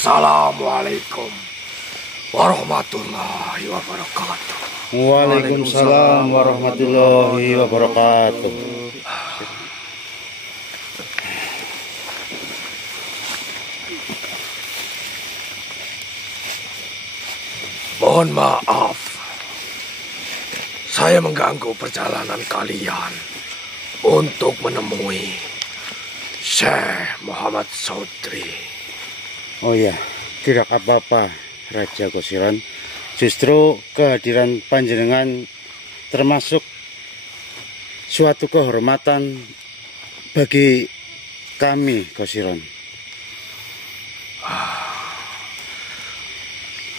Assalamualaikum warahmatullahi wabarakatuh. Waalaikumsalam warahmatullahi wabarakatuh. Mohon maaf, saya mengganggu perjalanan kalian untuk menemui Syekh Muhammad Saudri. Oh ya, tidak apa-apa Raja Kosiron. Justru kehadiran panjenengan termasuk suatu kehormatan bagi kami, Kosiron.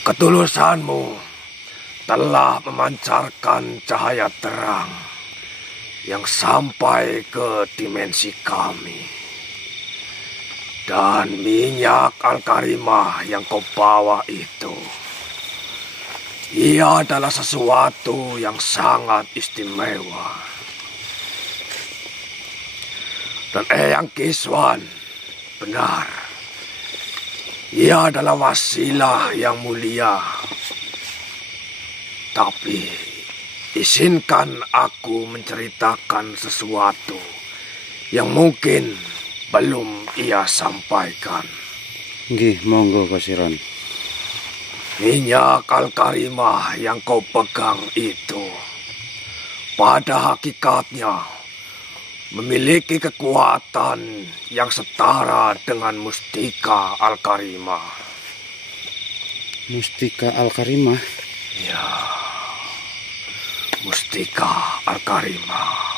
Ketulusanmu telah memancarkan cahaya terang yang sampai ke dimensi kami. Dan minyak Al-Karimah yang kau bawa itu, ia adalah sesuatu yang sangat istimewa. Dan Eyang Kiswan benar, ia adalah wasilah yang mulia. Tapi izinkan aku menceritakan sesuatu yang mungkin belum ia sampaikan. Nggih, monggo Kosiron. Minyak Al-Karimah yang kau pegang itu pada hakikatnya memiliki kekuatan yang setara dengan Mustika Al-Karimah. Mustika Al-Karimah? Ya, Mustika Al-Karimah.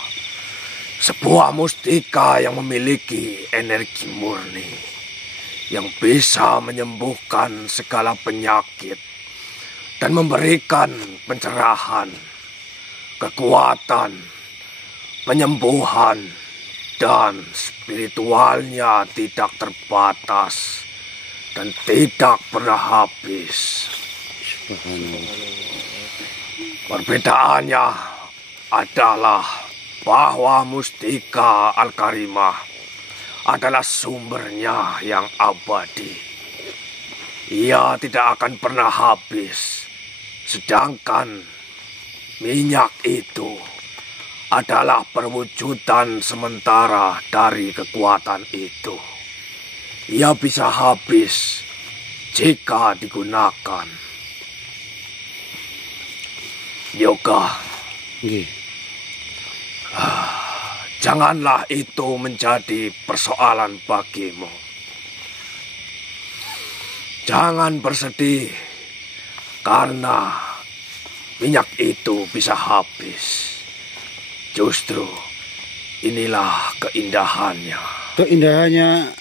Sebuah mustika yang memiliki energi murni yang bisa menyembuhkan segala penyakit dan memberikan pencerahan, kekuatan, penyembuhan, dan spiritualnya tidak terbatas dan tidak pernah habis. Perbedaannya adalah bahwa Mustika Al-Karimah adalah sumbernya yang abadi. Ia tidak akan pernah habis, sedangkan minyak itu adalah perwujudan sementara dari kekuatan itu. Ia bisa habis jika digunakan. Yoga, janganlah itu menjadi persoalan bagimu. Jangan bersedih karena minyak itu bisa habis. Justru inilah keindahannya. Keindahannya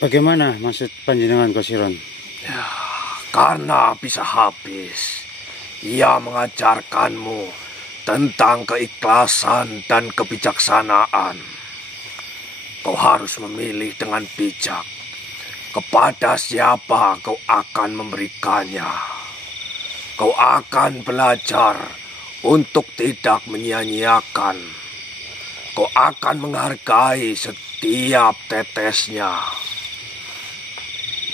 bagaimana maksud panjenengan Kosiron? Ya, karena bisa habis, ia mengajarkanmu tentang keikhlasan dan kebijaksanaan. Kau harus memilih dengan bijak kepada siapa kau akan memberikannya. Kau akan belajar untuk tidak menyia-nyiakan. Kau akan menghargai setiap tetesnya.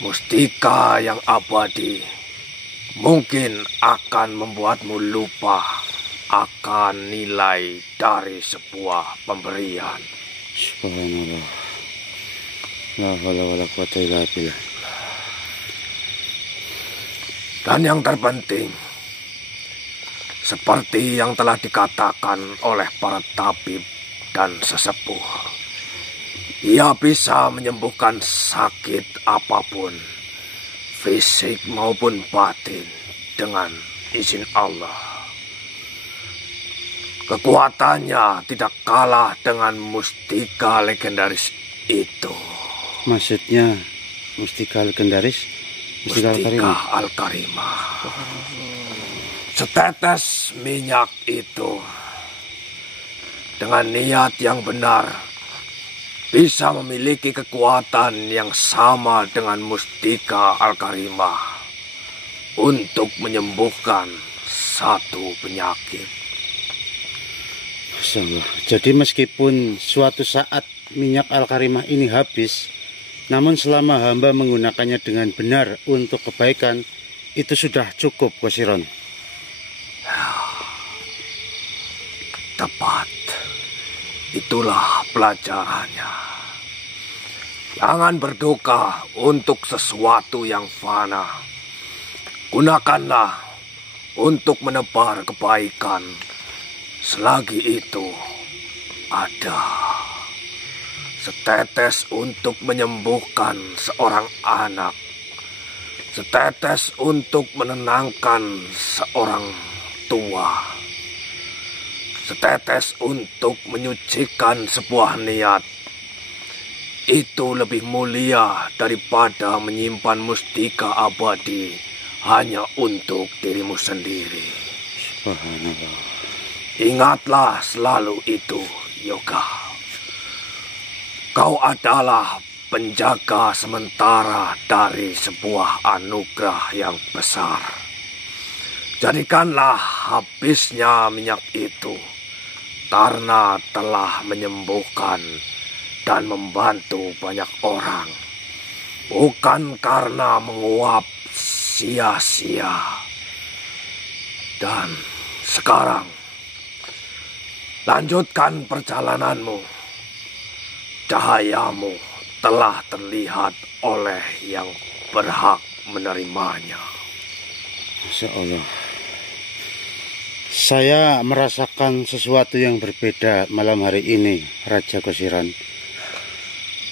Mustika yang abadi mungkin akan membuatmu lupa akan nilai dari sebuah pemberian. Subhanallah. La haula wala quwata illa billah. Dan yang terpenting, seperti yang telah dikatakan oleh para tabib dan sesepuh, ia bisa menyembuhkan sakit apapun, fisik maupun batin, dengan izin Allah. Kekuatannya tidak kalah dengan mustika legendaris itu. Maksudnya mustika legendaris? Mustika Al-Karimah. Setetes minyak itu dengan niat yang benar bisa memiliki kekuatan yang sama dengan mustika Al-Karimah untuk menyembuhkan satu penyakit. Masya Allah. Jadi meskipun suatu saat minyak Al-Karimah ini habis, Namun selama hamba menggunakannya dengan benar untuk kebaikan, itu sudah cukup, Kosiron. Tepat. Itulah pelajarannya. Jangan berduka untuk sesuatu yang fana. Gunakanlah untuk menebar kebaikan. Selagi itu ada. Setetes untuk menyembuhkan seorang anak. Setetes untuk menenangkan seorang tua. Setetes untuk menyucikan sebuah niat. Itu lebih mulia daripada menyimpan mustika abadi hanya untuk dirimu sendiri. Subhanallah. Ingatlah selalu itu, Yoga. Kau adalah penjaga sementara dari sebuah anugerah yang besar. Jadikanlah habisnya minyak itu karena telah menyembuhkan dan membantu banyak orang, bukan karena menguap sia-sia. Dan sekarang, lanjutkan perjalananmu. Cahayamu telah terlihat oleh yang berhak menerimanya. Masya Allah. Saya merasakan sesuatu yang berbeda malam hari ini, Raja Kosiron.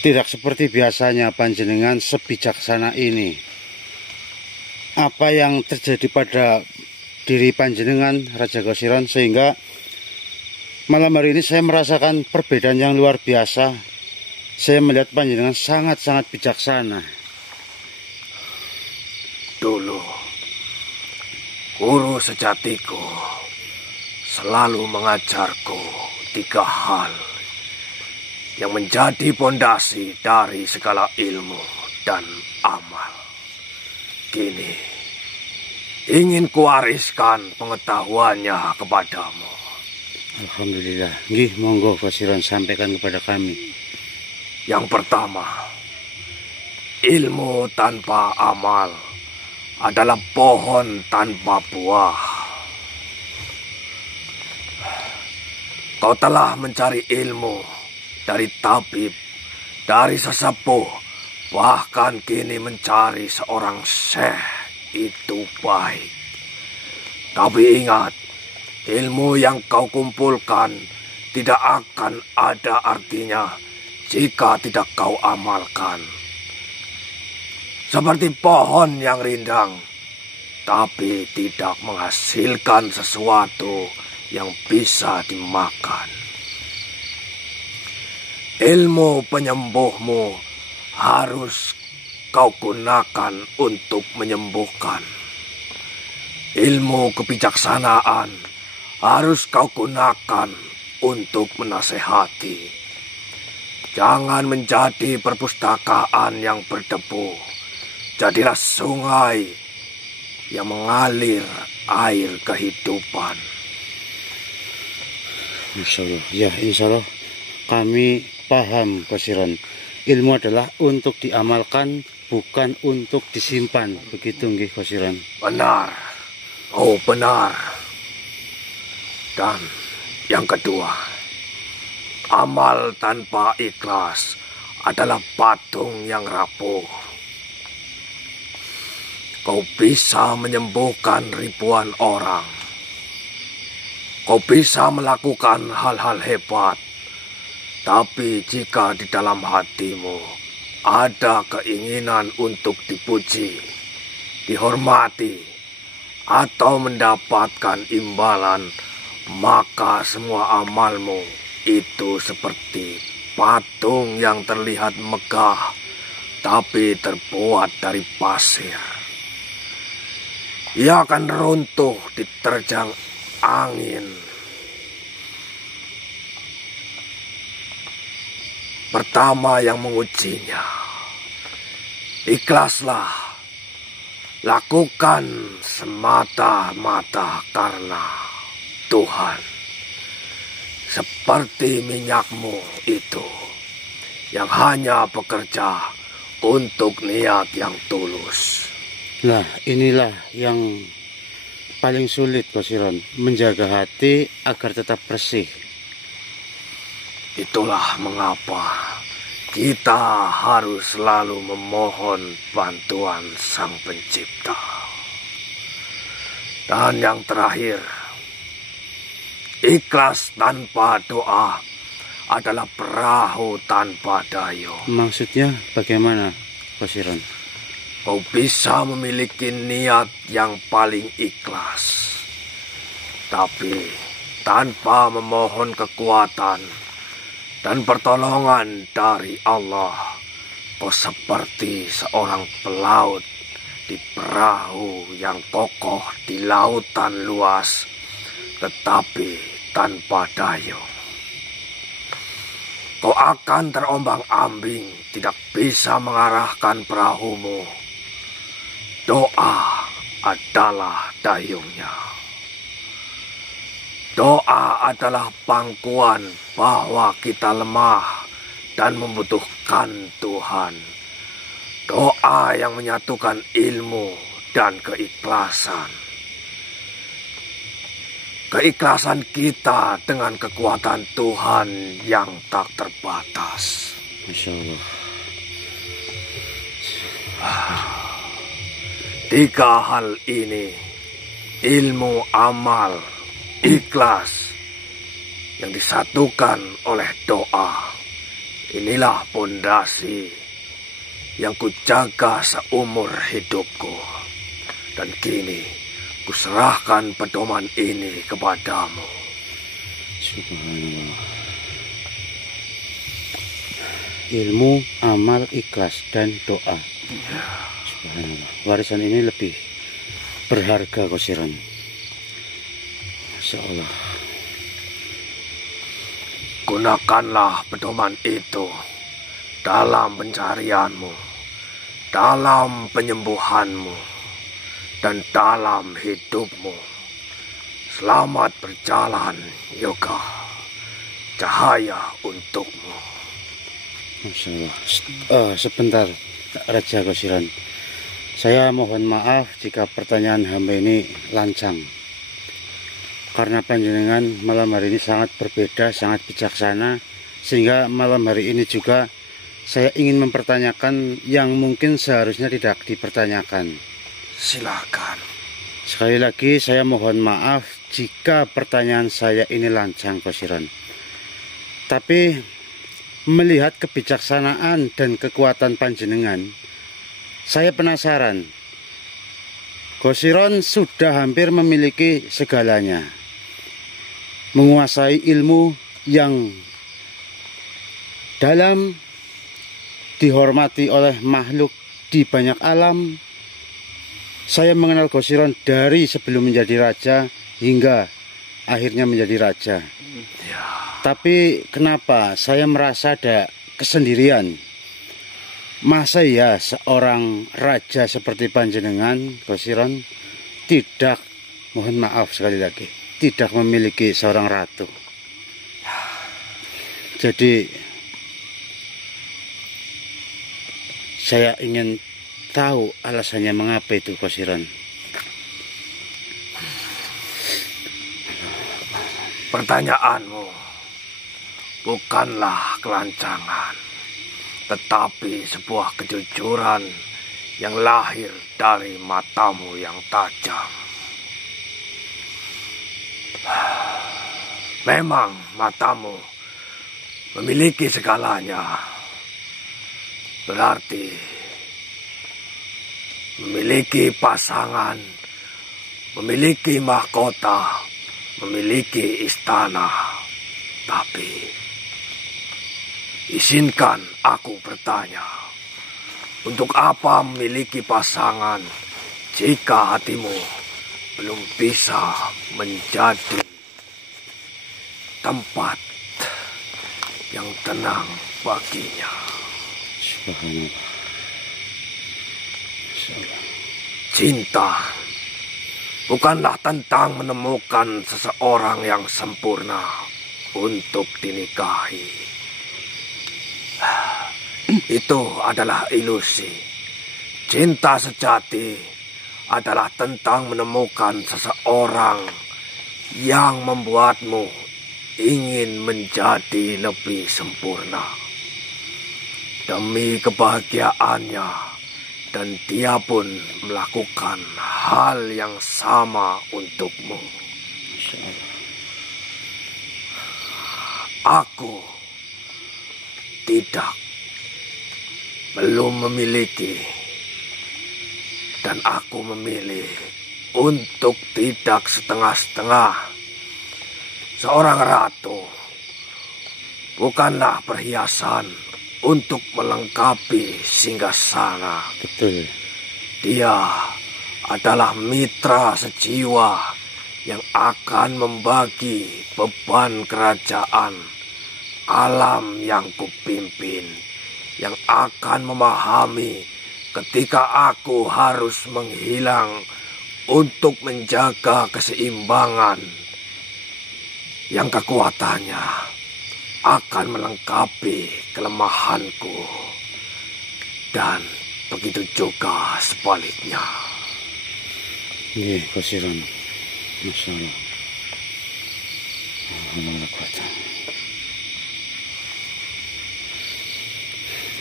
Tidak seperti biasanya panjenengan sebijaksana ini. Apa yang terjadi pada diri panjenengan, Raja Kosiron, sehingga malam hari ini saya merasakan perbedaan yang luar biasa. Saya melihat panjenengan sangat-sangat bijaksana. Dulu, guru sejatiku selalu mengajarku 3 hal yang menjadi pondasi dari segala ilmu dan amal. Kini, ingin kuwariskan pengetahuannya kepadamu. Alhamdulillah. Nggih, monggo Kosiron sampaikan kepada kami. Yang pertama, ilmu tanpa amal adalah pohon tanpa buah. Kau telah mencari ilmu dari tabib, dari sesepuh, bahkan kini mencari seorang syekh. Itu baik. Tapi ingat, ilmu yang kau kumpulkan tidak akan ada artinya jika tidak kau amalkan. Seperti pohon yang rindang, tapi tidak menghasilkan sesuatu yang bisa dimakan. Ilmu penyembuhmu harus kau gunakan untuk menyembuhkan. Ilmu kebijaksanaan harus kau gunakan untuk menasehati. Jangan menjadi perpustakaan yang berdebu. Jadilah sungai yang mengalir air kehidupan. Masya Allah. Ya, insya Allah kami paham, Kosiron. Ilmu adalah untuk diamalkan, bukan untuk disimpan. Begitu nggih, Kosiron. Benar. Oh, benar. Dan yang kedua, amal tanpa ikhlas adalah patung yang rapuh. Kau bisa menyembuhkan ribuan orang. Kau bisa melakukan hal-hal hebat. Tapi jika di dalam hatimu ada keinginan untuk dipuji, dihormati, atau mendapatkan imbalan, maka semua amalmu itu seperti patung yang terlihat megah, tapi terbuat dari pasir. Ia akan runtuh diterjang angin. Pertama yang mengujinya, ikhlaslah. Lakukan semata-mata karena Tuhan. Seperti minyakmu itu yang hanya bekerja untuk niat yang tulus. Nah, inilah yang paling sulit, Kosiron, menjaga hati agar tetap bersih. Itulah mengapa kita harus selalu memohon bantuan Sang Pencipta. Dan yang terakhir, ikhlas tanpa doa adalah perahu tanpa dayung. Maksudnya bagaimana, Kosiron? Kau bisa memiliki niat yang paling ikhlas, tapi tanpa memohon kekuatan dan pertolongan dari Allah, kau seperti seorang pelaut di perahu yang kokoh di lautan luas, tetapi tanpa dayung. Kau akan terombang-ambing, tidak bisa mengarahkan perahumu. Doa adalah dayungnya. Doa adalah pangkuan bahwa kita lemah dan membutuhkan Tuhan. Doa yang menyatukan ilmu dan keikhlasan. Keikhlasan kita dengan kekuatan Tuhan yang tak terbatas. Masya Allah. Tiga hal ini, ilmu, amal, ikhlas, yang disatukan oleh doa. Inilah pondasi yang kujaga seumur hidupku. Dan kini kuserahkan pedoman ini kepadamu. Subhanallah. Ilmu, amal, ikhlas, dan doa. Subhanallah. Warisan ini lebih berharga, Kosiron. Masya Allah. Gunakanlah pedoman itu dalam pencarianmu, dalam penyembuhanmu, dan dalam hidupmu. Selamat berjalan, Yoga. Cahaya untukmu. Masya Allah. Sebentar, Raja Kosiron. Saya mohon maaf jika pertanyaan hamba ini lancang. Karena panjenengan malam hari ini sangat berbeda, sangat bijaksana. Sehingga malam hari ini juga saya ingin mempertanyakan yang mungkin seharusnya tidak dipertanyakan. Silakan. Sekali lagi saya mohon maaf jika pertanyaan saya ini lancang, Kosiron. Tapi melihat kebijaksanaan dan kekuatan panjenengan, saya penasaran. Kosiron sudah hampir memiliki segalanya. Menguasai ilmu yang dalam, dihormati oleh makhluk di banyak alam. Saya mengenal Kosiron dari sebelum menjadi raja hingga akhirnya menjadi raja. Ya. Tapi kenapa saya merasa ada kesendirian? Masa ya seorang raja seperti panjenengan, Kosiron, tidak, mohon maaf sekali lagi, tidak memiliki seorang ratu. Jadi saya ingin tahu alasannya mengapa itu, Kosiron. Pertanyaanmu bukanlah kelancangan, tetapi sebuah kejujuran yang lahir dari matamu yang tajam. Memang matamu memiliki segalanya, berarti memiliki pasangan, memiliki mahkota, memiliki istana. Tapi izinkan aku bertanya, untuk apa memiliki pasangan jika hatimu belum bisa menjadi tempat yang tenang baginya? Subhanallah. Cinta bukanlah tentang menemukan seseorang yang sempurna untuk dinikahi. Itu adalah ilusi. Cinta sejati adalah tentang menemukan seseorang yang membuatmu ingin menjadi lebih sempurna demi kebahagiaannya, dan dia pun melakukan hal yang sama untukmu. Aku belum memiliki, dan aku memilih untuk tidak setengah-setengah. Seorang ratu bukanlah perhiasan untuk melengkapi singgasana. Betul. Dia adalah mitra sejiwa yang akan membagi beban kerajaan alam yang kupimpin, yang akan memahami ketika aku harus menghilang untuk menjaga keseimbangan, yang kekuatannya akan melengkapi kelemahanku, dan begitu juga sebaliknya. Nggih, Kosiron. Masyaallah.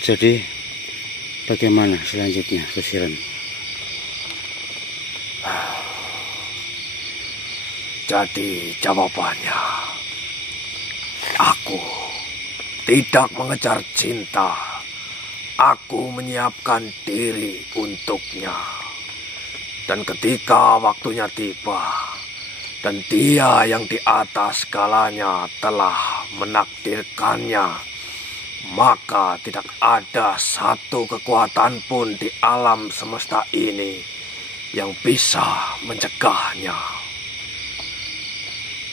Jadi bagaimana selanjutnya, Kosiron? Jadi jawabannya, aku tidak mengejar cinta. Aku menyiapkan diri untuknya. Dan ketika waktunya tiba, dan dia yang di atas segalanya telah menakdirkannya, maka tidak ada satu kekuatan pun di alam semesta ini yang bisa mencegahnya.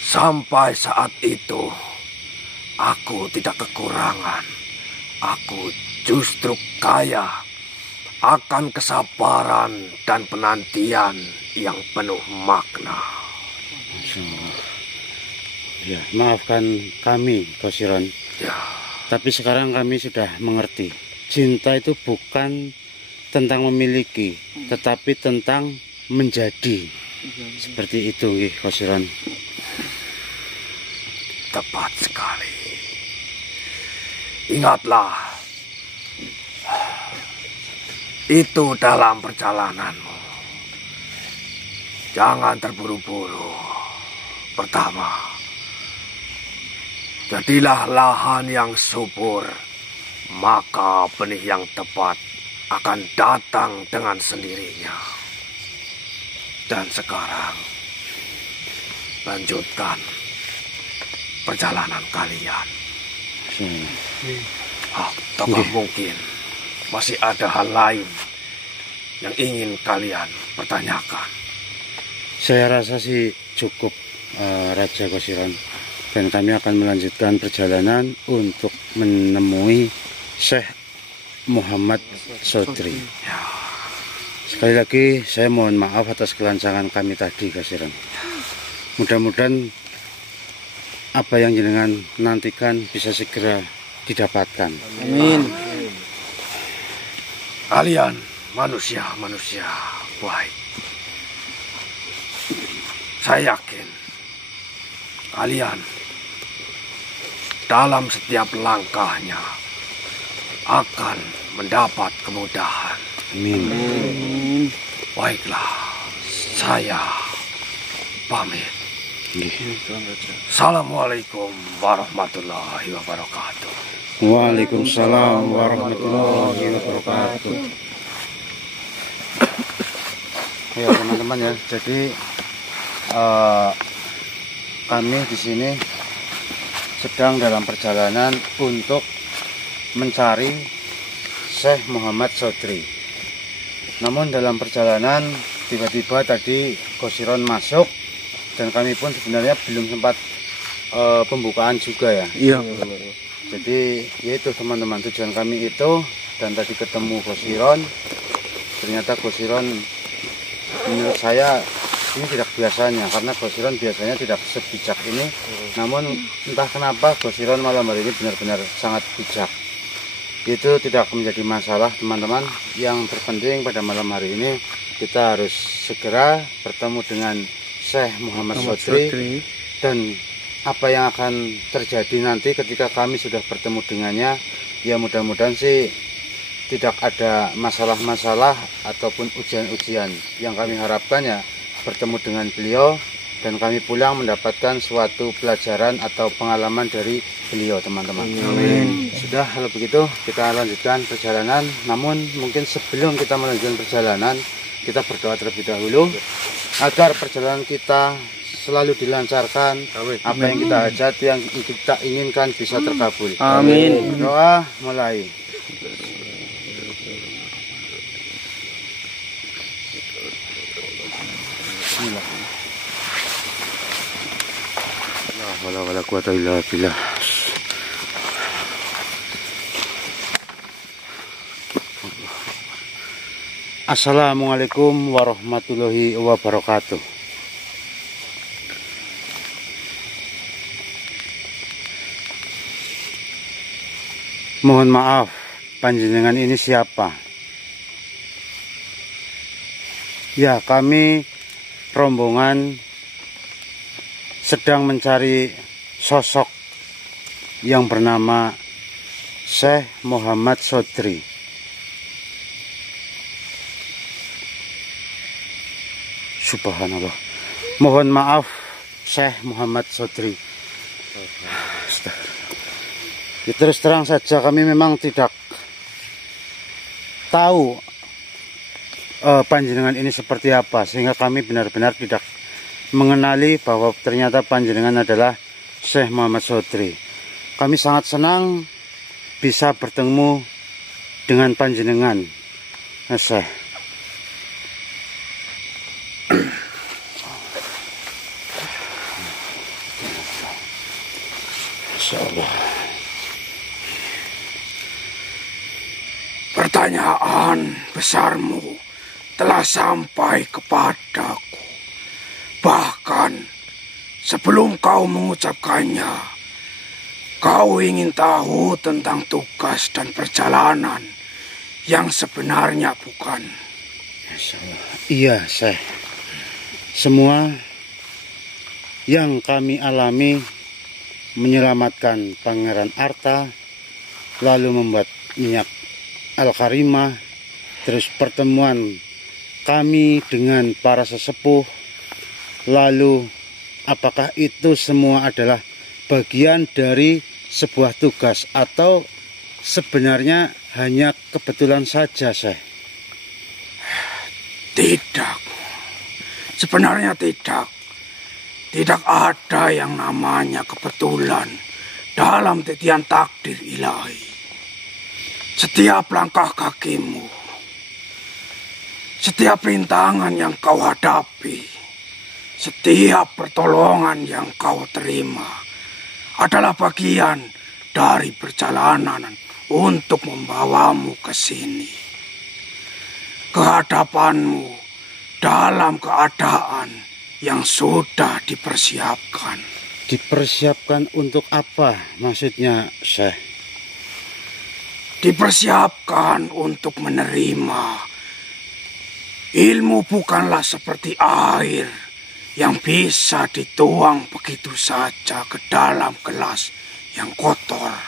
Sampai saat itu, aku tidak kekurangan. Aku justru kaya akan kesabaran dan penantian yang penuh makna. Ya, maafkan kami, Kosiron. Ya. Tapi sekarang kami sudah mengerti. Cinta itu bukan tentang memiliki, tetapi tentang menjadi. Seperti itu, nggih, Kosiron. Tepat sekali. Ingatlah, itu dalam perjalananmu. Jangan terburu-buru. Pertama, jadilah lahan yang subur, maka benih yang tepat akan datang dengan sendirinya. Dan sekarang, lanjutkan perjalanan kalian. Ataukah mungkin masih ada hal lain yang ingin kalian pertanyakan? Saya rasa sih cukup, Raja Kosiron. Dan kami akan melanjutkan perjalanan untuk menemui Syekh Muhammad Chaudhry. Ya. Sekali lagi saya mohon maaf atas kelancangan kami tadi, Kosiron. Mudah-mudahan apa yang jenengan nantikan bisa segera didapatkan. Amin. Kalian manusia-manusia baik. Saya yakin kalian dalam setiap langkahnya akan mendapat kemudahan. Amin. Baiklah, saya pamit. Assalamualaikum warahmatullahi wabarakatuh. Waalaikumsalam warahmatullahi wabarakatuh. Ya teman-teman ya, jadi kami di sini sedang dalam perjalanan untuk mencari Syekh Muhammad Chaudhry. Namun dalam perjalanan tiba-tiba tadi Kosiron masuk dan kami pun sebenarnya belum sempat pembukaan juga ya. Iya. Jadi yaitu teman-teman, tujuan kami itu, dan tadi ketemu Kosiron. Ternyata Kosiron menurut saya ini tidak biasanya, karena Kosiron biasanya tidak sebijak ini. Namun entah kenapa Kosiron malam hari ini benar-benar sangat bijak. itu tidak menjadi masalah teman-teman. Yang terpenting pada malam hari ini kita harus segera bertemu dengan Syekh Muhammad Sodri, dan apa yang akan terjadi nanti ketika kami sudah bertemu dengannya, ya mudah-mudahan sih tidak ada masalah-masalah ataupun ujian-ujian. Yang kami harapkan ya bertemu dengan beliau dan kami pulang mendapatkan suatu pelajaran atau pengalaman dari beliau, teman-teman. Amin. Sudah, kalau begitu kita lanjutkan perjalanan. Namun mungkin sebelum kita melanjutkan perjalanan, kita berdoa terlebih dahulu agar perjalanan kita selalu dilancarkan. Apa yang kita hajat, yang kita inginkan bisa terkabul. Amin. Doa mulai. Bismillah. Wala quwata illa billah. Assalamualaikum warahmatullahi wabarakatuh. Mohon maaf, panjenengan ini siapa? Ya, kami rombongan sedang mencari sosok yang bernama Syekh Muhammad Sodri. Subhanallah. Mohon maaf, Syekh Muhammad Sodri. Ya, terus terang saja kami memang tidak tahu panjenengan ini seperti apa, sehingga kami benar-benar tidak mengenali bahwa ternyata panjenengan adalah Syekh Muhammad Sodri. Kami sangat senang bisa bertemu dengan panjenengan, Syekh. Insyaallah. Pertanyaan besarmu telah sampai kepadaku. Bahkan sebelum kau mengucapkannya, kau ingin tahu tentang tugas dan perjalanan yang sebenarnya, bukan? Iya, Syekh. Semua yang kami alami menyelamatkan Pangeran Arta, lalu membuat minyak Al-Karimah, terus pertemuan kami dengan para sesepuh, lalu apakah itu semua adalah bagian dari sebuah tugas atau sebenarnya hanya kebetulan saja, Syekh? Tidak. Sebenarnya tidak. Tidak ada yang namanya kebetulan dalam titian takdir ilahi. Setiap langkah kakimu, setiap rintangan yang kau hadapi, setiap pertolongan yang kau terima adalah bagian dari perjalanan untuk membawamu ke sini. Kehadapanmu dalam keadaan yang sudah dipersiapkan. Dipersiapkan untuk apa maksudnya, Syekh? Dipersiapkan untuk menerima. Ilmu bukanlah seperti air yang bisa dituang begitu saja ke dalam gelas yang kotor.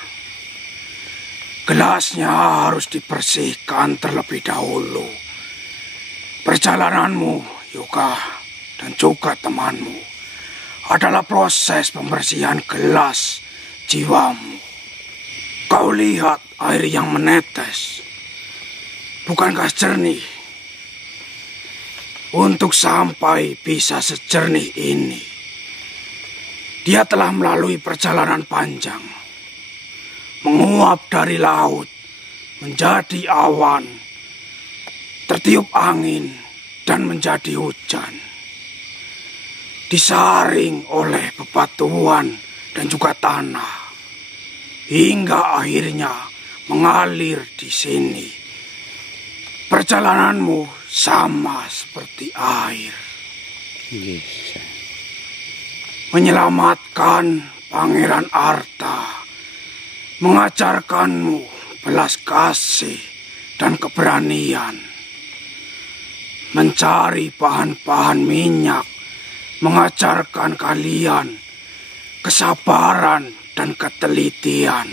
Gelasnya harus dibersihkan terlebih dahulu. Perjalananmu, Yoga, dan juga temanmu adalah proses pembersihan gelas jiwamu. Kau lihat air yang menetes, bukankah jernih? Untuk sampai bisa sejernih ini, dia telah melalui perjalanan panjang, menguap dari laut menjadi awan, tertiup angin dan menjadi hujan, disaring oleh bebatuan dan juga tanah, hingga akhirnya mengalir di sini. Perjalananmu sama seperti air. Yes. Menyelamatkan Pangeran Arta, mengajarkanmu belas kasih dan keberanian. Mencari bahan-bahan minyak mengajarkan kalian kesabaran dan ketelitian.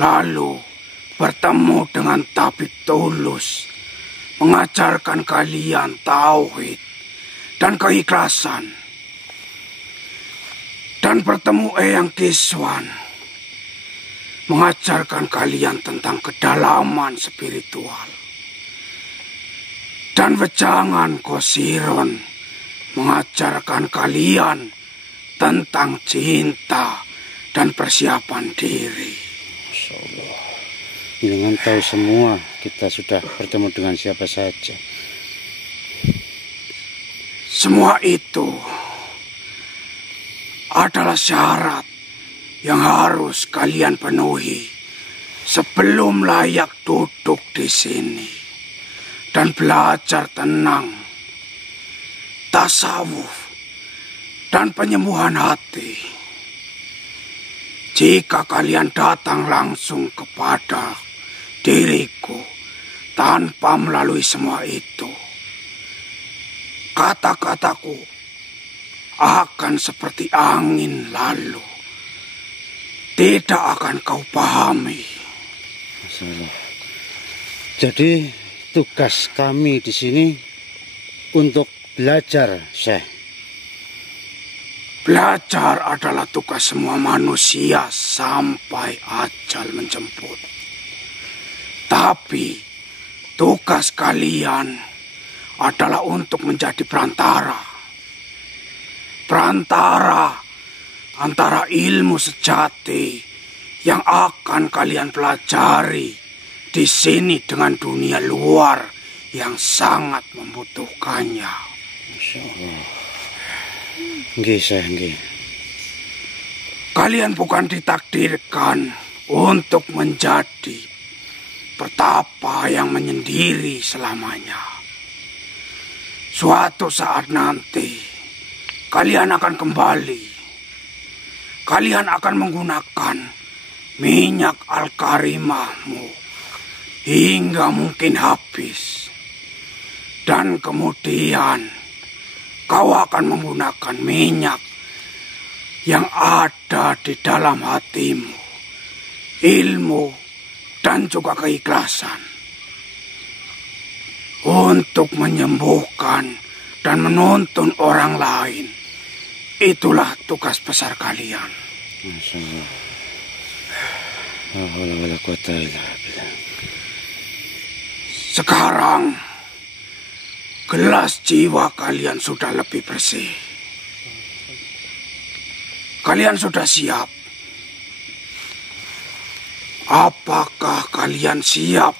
Lalu bertemu dengan tabib tulus mengajarkan kalian tauhid dan keikhlasan. Dan bertemu Eyang Kiswan mengajarkan kalian tentang kedalaman spiritual. Dan Wejangan Kosiron mengajarkan kalian tentang cinta dan persiapan diri. Masya Allah. Dengan tahu semua kita sudah bertemu dengan siapa saja. Semua itu adalah syarat yang harus kalian penuhi sebelum layak duduk di sini dan belajar tenang, tasawuf, dan penyembuhan hati. Jika kalian datang langsung kepada diriku tanpa melalui semua itu, kata-kataku akan seperti angin lalu. Tidak akan kau pahami. Masalah. Jadi tugas kami di sini untuk belajar, Syekh. Belajar adalah tugas semua manusia sampai ajal menjemput. Tapi tugas kalian adalah untuk menjadi perantara. Perantara antara ilmu sejati yang akan kalian pelajari di sini dengan dunia luar yang sangat membutuhkannya. Masya Allah. Nggih, Syekh, nggih. Kalian bukan ditakdirkan untuk menjadi pertapa yang menyendiri selamanya. Suatu saat nanti kalian akan kembali. Kalian akan menggunakan minyak al-karimahmu hingga mungkin habis. Dan kemudian kau akan menggunakan minyak yang ada di dalam hatimu, ilmu dan juga keikhlasan, untuk menyembuhkan dan menuntun orang lain. Itulah tugas besar kalian. Masya Allah. La haula wala quwata illa billah. Sekarang gelas jiwa kalian sudah lebih bersih. Kalian sudah siap. Apakah kalian siap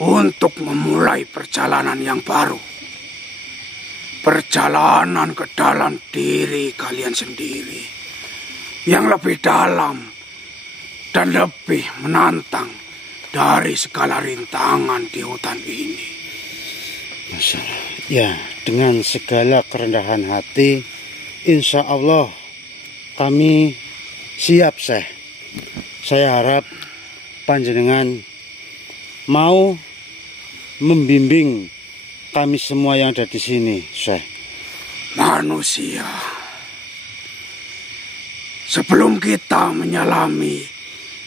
untuk memulai perjalanan yang baru? Perjalanan ke dalam diri kalian sendiri yang lebih dalam dan lebih menantang dari segala rintangan di hutan ini. Masya Allah. Ya, dengan segala kerendahan hati, insya Allah kami siap, Syekh. Saya harap panjenengan mau membimbing kami semua yang ada di sini, Syekh. Manusia, sebelum kita menyelami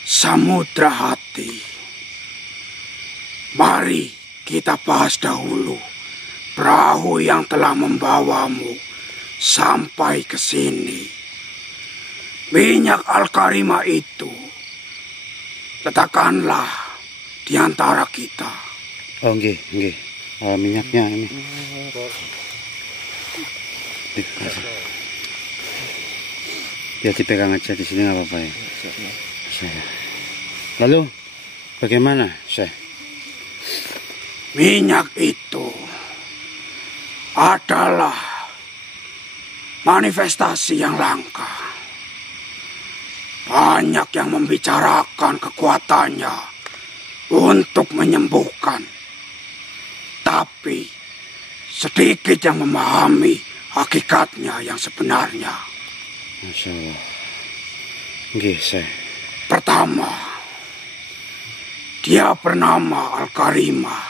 samudra hati, mari kita bahas dahulu perahu yang telah membawamu sampai ke sini. Minyak al-karimah itu letakkanlah di antara kita. Oh, nggih, nggih. Minyaknya ini. Ya dipegang aja di sini, nggak apa-apa ya. Lalu bagaimana, Syekh? Minyak itu adalah manifestasi yang langka. Banyak yang membicarakan kekuatannya untuk menyembuhkan, tapi sedikit yang memahami hakikatnya yang sebenarnya. Masya Allah. Nggih, Syekh. Pertama, Dia bernama Al-Karimah.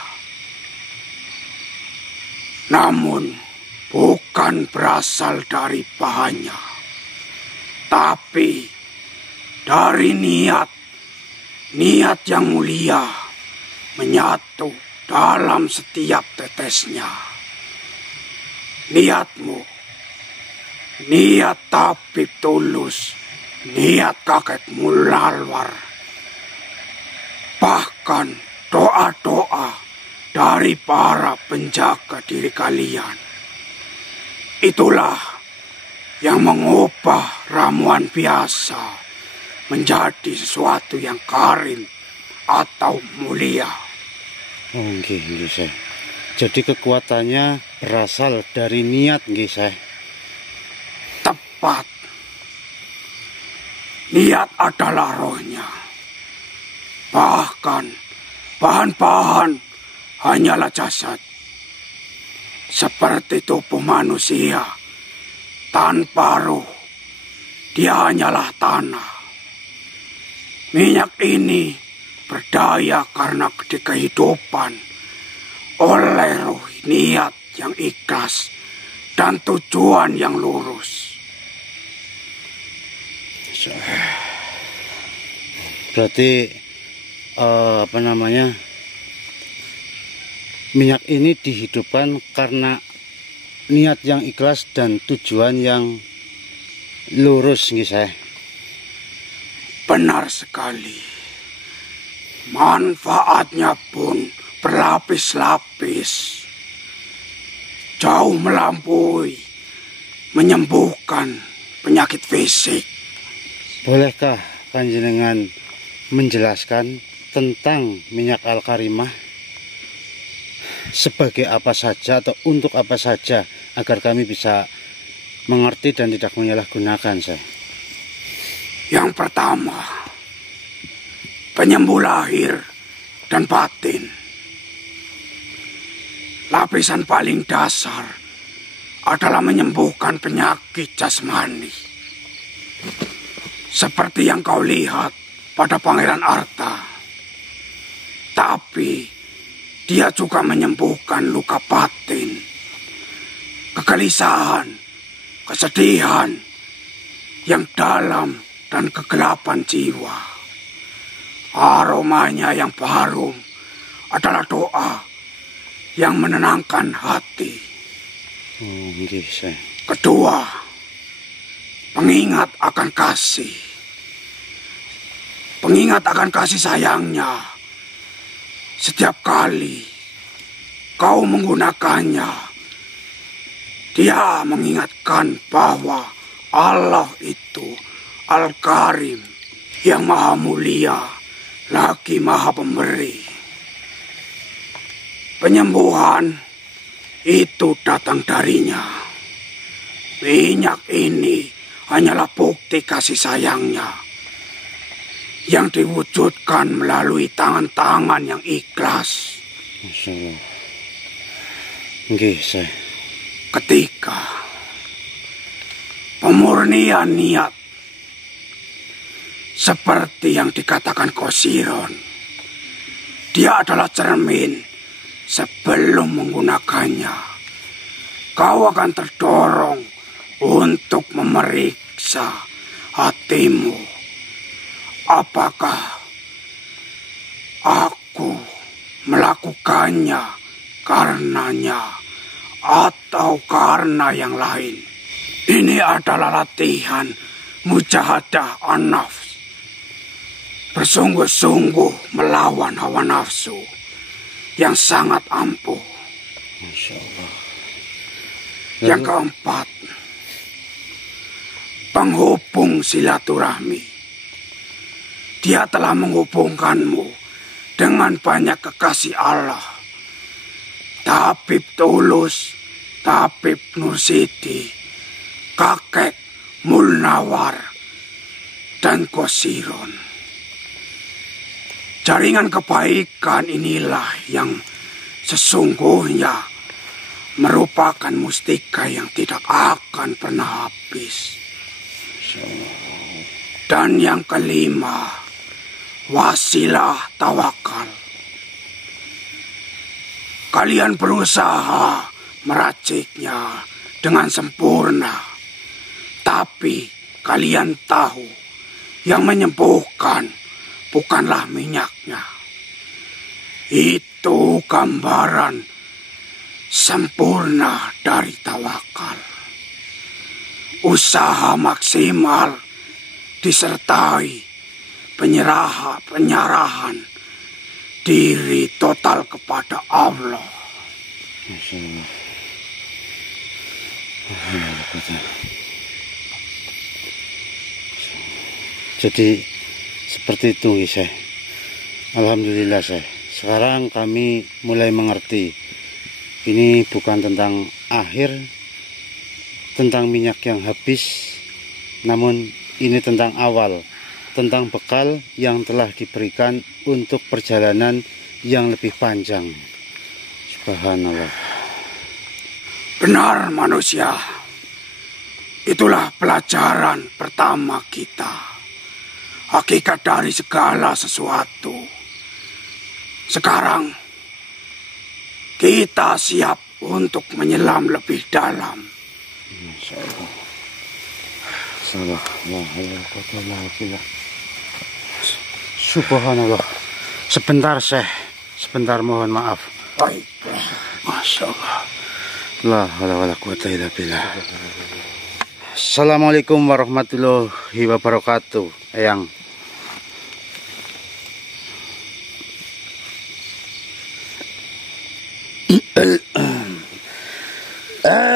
Namun bukan berasal dari bahannya, tapi dari niat yang mulia menyatu dalam setiap tetesnya. Niatmu, niat tabib tulus, niat kakek mulalwar, bahkan doa-doa dari para penjaga diri kalian. Itulah yang mengubah ramuan biasa menjadi sesuatu yang karim atau mulia. Oh, nggih, Syekh. Jadi kekuatannya berasal dari niat, nggih, Syekh. Tepat. Niat adalah rohnya. Bahkan bahan-bahan hanyalah jasad. Seperti tubuh manusia tanpa roh, dia hanyalah tanah. Minyak ini berdaya karena kehidupan oleh roh niat yang ikhlas dan tujuan yang lurus. Berarti minyak ini dihidupkan karena niat yang ikhlas dan tujuan yang lurus, nggih, Syekh. Benar sekali. Manfaatnya pun berlapis-lapis. Jauh melampaui menyembuhkan penyakit fisik. Bolehkah panjenengan menjelaskan tentang minyak Al-Karimah? Sebagai apa saja atau untuk apa saja agar kami bisa mengerti dan tidak menyalahgunakan, Syekh. Yang pertama, penyembuh lahir dan batin. Lapisan paling dasar adalah menyembuhkan penyakit jasmani. Seperti yang kau lihat pada Pangeran Arta. Tapi dia juga menyembuhkan luka batin, kegelisahan, kesedihan yang dalam dan kegelapan jiwa. Aromanya yang harum adalah doa yang menenangkan hati. Kedua, pengingat akan kasih. Pengingat akan kasih sayangnya. Setiap kali kau menggunakannya, dia mengingatkan bahwa Allah itu Al-Karim, yang maha mulia, lagi maha pemberi. Penyembuhan itu datang darinya. Minyak ini hanyalah bukti kasih sayangnya yang diwujudkan melalui tangan-tangan yang ikhlas. Masya Allah. Nggih, Syekh. Ketika pemurnian niat seperti yang dikatakan Qasiron, dia adalah cermin. Sebelum menggunakannya, kau akan terdorong untuk memeriksa hatimu. Apakah aku melakukannya karenanya atau karena yang lain? Ini adalah latihan mujahadah an-nafs. Bersungguh-sungguh melawan hawa nafsu yang sangat ampuh. Masya Allah. Yang keempat, penghubung silaturahmi. Dia telah menghubungkanmu dengan banyak kekasih Allah. Tabib Tulus, Tabib Nursidi, kakek Mulnawar, dan Qasiron. Jaringan kebaikan inilah yang sesungguhnya merupakan mustika yang tidak akan pernah habis. Dan yang kelima, wasilah tawakal. Kalian berusaha meraciknya dengan sempurna, tapi kalian tahu yang menyembuhkan bukanlah minyaknya. Itu gambaran sempurna dari tawakal. Usaha maksimal disertai penyerahan diri total kepada Allah. Jadi seperti itu, Syekh. Alhamdulillah, Syekh. Sekarang kami mulai mengerti. Ini bukan tentang akhir, tentang minyak yang habis, namun ini tentang awal, tentang bekal yang telah diberikan untuk perjalanan yang lebih panjang. Subhanallah. Benar manusia. Itulah pelajaran pertama kita. Hakikat dari segala sesuatu. Sekarang kita siap untuk menyelam lebih dalam. Subhanallah. Sebentar, Syekh. Sebentar, mohon maaf. Baiklah. Masya Allah. La haula wala quwata illa billah. Assalamualaikum warahmatullahi wabarakatuh. Eyang.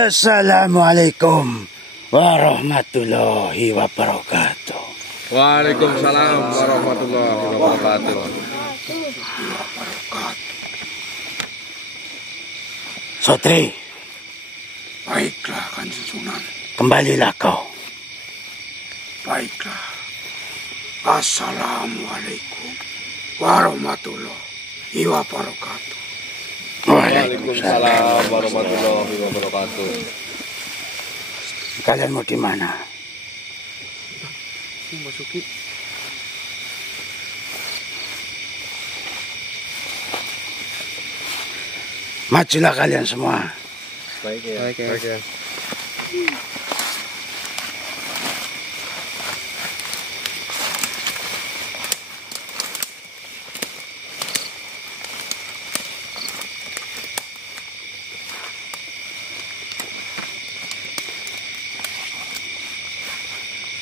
Assalamualaikum warahmatullahi wabarakatuh. Waalaikumsalam warahmatullahi wabarakatuh. Sotri, Baiklah Kanjeng Sunan. kembalilah kau. Baiklah. Assalamualaikum warahmatullahi wabarakatuh. Waalaikumsalam warahmatullahi wabarakatuh. Kalian mau di mana? Masuki. Majulah kalian semua. Baik ya. Baik ya.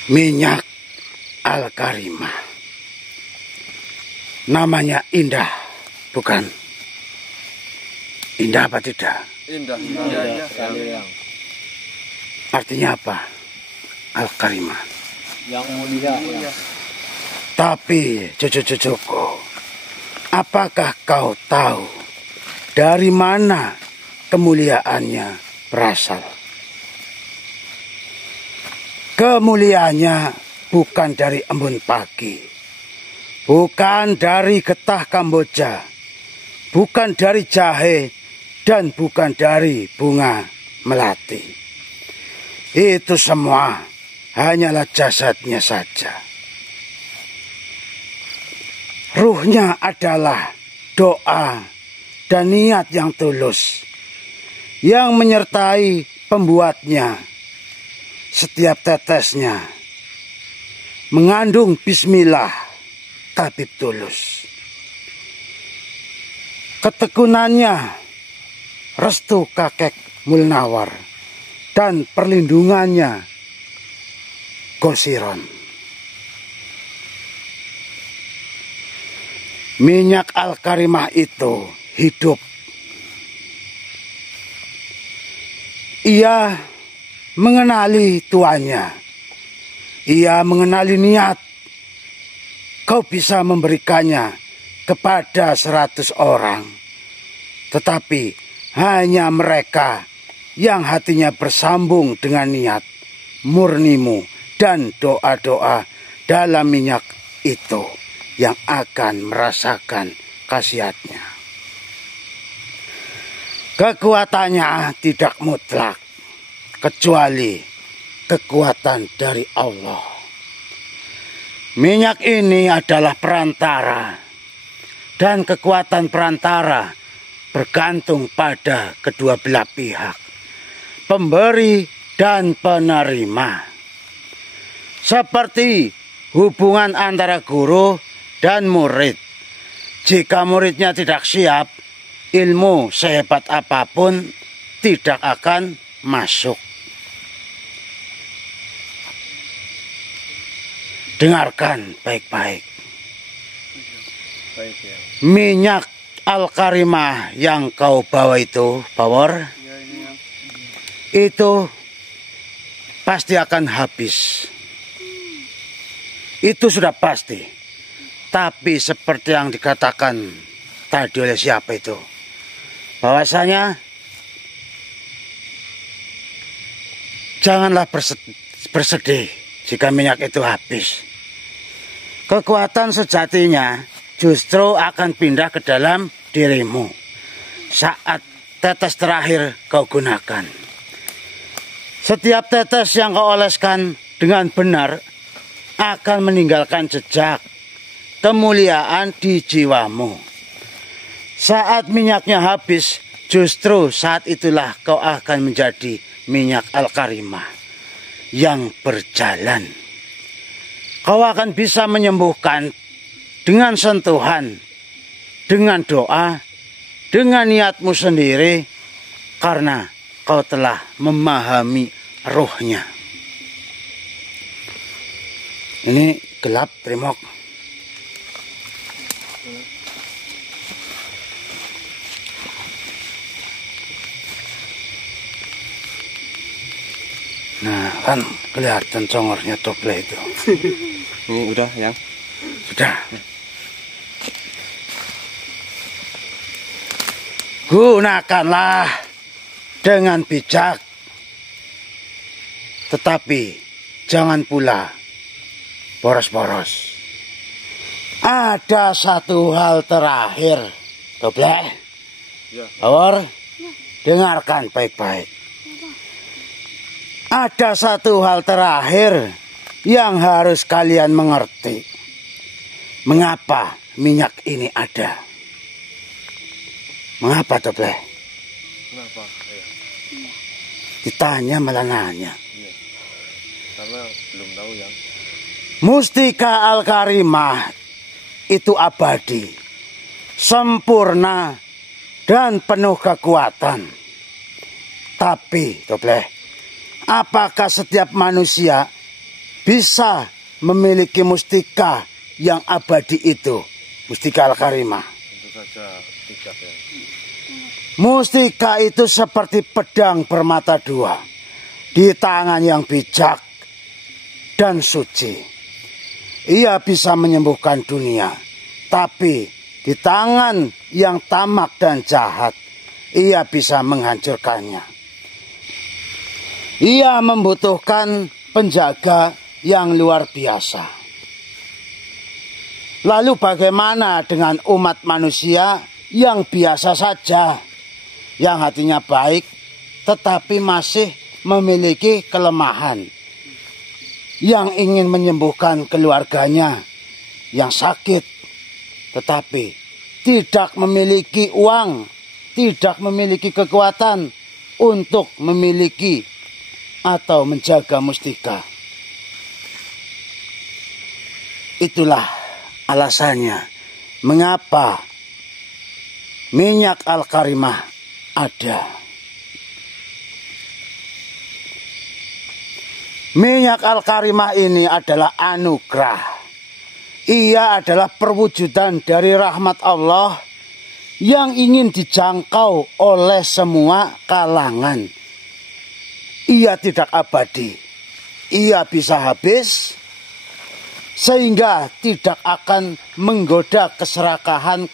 Minyak Al-Karimah. Namanya indah, bukan? Indah apa tidak? Indah sekali yang. Artinya apa? Al-Karimah. Yang mulia. Tapi cucu-cucuku, apakah kau tahu dari mana kemuliaannya berasal? Kemuliaannya bukan dari embun pagi, bukan dari getah Kamboja, bukan dari jahe, dan bukan dari bunga melati. Itu semua hanyalah jasadnya saja. Ruhnya adalah doa dan niat yang tulus yang menyertai pembuatnya. Setiap tetesnya mengandung bismillah, tabib tulus. Ketekunannya restu kakek Mulnawar dan perlindungannya Gosiron. Minyak Al-Karimah itu hidup. Ia mengenali tuannya. Ia mengenali niat. Kau bisa memberikannya kepada 100 orang. Tetapi hanya mereka yang hatinya bersambung dengan niat, murnimu, dan doa-doa dalam minyak itu yang akan merasakan khasiatnya. Kekuatannya tidak mutlak, kecuali kekuatan dari Allah. Minyak ini adalah perantara, dan kekuatan perantara bergantung pada kedua belah pihak, pemberi dan penerima. Seperti hubungan antara guru dan murid. Jika muridnya tidak siap, ilmu sehebat apapun tidak akan masuk. Dengarkan baik-baik. Minyak Al-Karimah yang kau bawa itu, Bawor, itu pasti akan habis. Itu sudah pasti. Tapi seperti yang dikatakan tadi oleh siapa itu, bahwasanya janganlah bersedih jika minyak itu habis. Kekuatan sejatinya justru akan pindah ke dalam dirimu saat tetes terakhir kau gunakan. Setiap tetes yang kau oleskan dengan benar akan meninggalkan jejak kemuliaan di jiwamu. Saat minyaknya habis, justru saat itulah kau akan menjadi minyak Al-Karimah yang berjalan. Kau akan bisa menyembuhkan dengan sentuhan, dengan doa, dengan niatmu sendiri, karena kau telah memahami rohnya. Ini gelap, Primok. Nah, kan kelihatan congornya Tople itu. Ini udah, Yang? Sudah. Gunakanlah dengan bijak. Tetapi jangan pula boros-boros. Ada satu hal terakhir, Tople. Ya. Bawor, dengarkan baik-baik. Ada satu hal terakhir yang harus kalian mengerti. Mengapa minyak ini ada? Mengapa, Tople? Kenapa? Ditanya malah nanya. Iya. Karena belum tahu, Yang. Mustika Al-Karimah itu abadi, sempurna, dan penuh kekuatan. Tapi, Tople, apakah setiap manusia bisa memiliki mustika yang abadi itu? Mustika Al-Karimah. Tentu saja tidak, ya. Mustika itu seperti pedang bermata dua di tangan yang bijak dan suci. Ia bisa menyembuhkan dunia, tapi di tangan yang tamak dan jahat, ia bisa menghancurkannya. Ia membutuhkan penjaga yang luar biasa. Lalu bagaimana dengan umat manusia yang biasa saja, yang hatinya baik, tetapi masih memiliki kelemahan, yang ingin menyembuhkan keluarganya yang sakit, tetapi tidak memiliki uang, tidak memiliki kekuatan untuk memiliki atau menjaga mustika. Itulah alasannya mengapa minyak Al-Karimah ada. Minyak Al-Karimah ini adalah anugerah. Ia adalah perwujudan dari rahmat Allah yang ingin dijangkau oleh semua kalangan. Ia tidak abadi. Ia bisa habis, sehingga tidak akan menggoda keserakahan.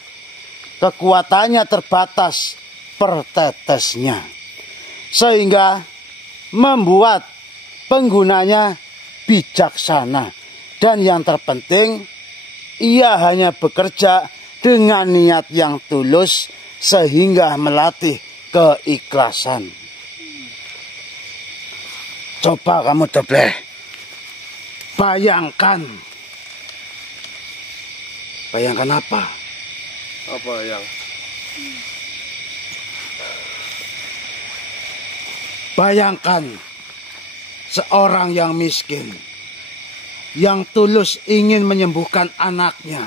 Kekuatannya terbatas per tetesnya, sehingga membuat penggunanya bijaksana. Dan yang terpenting, ia hanya bekerja dengan niat yang tulus sehingga melatih keikhlasan. Coba kamu Tople, bayangkan Bayangkan apa? Apa yang? Bayangkan seorang yang miskin, yang tulus ingin menyembuhkan anaknya,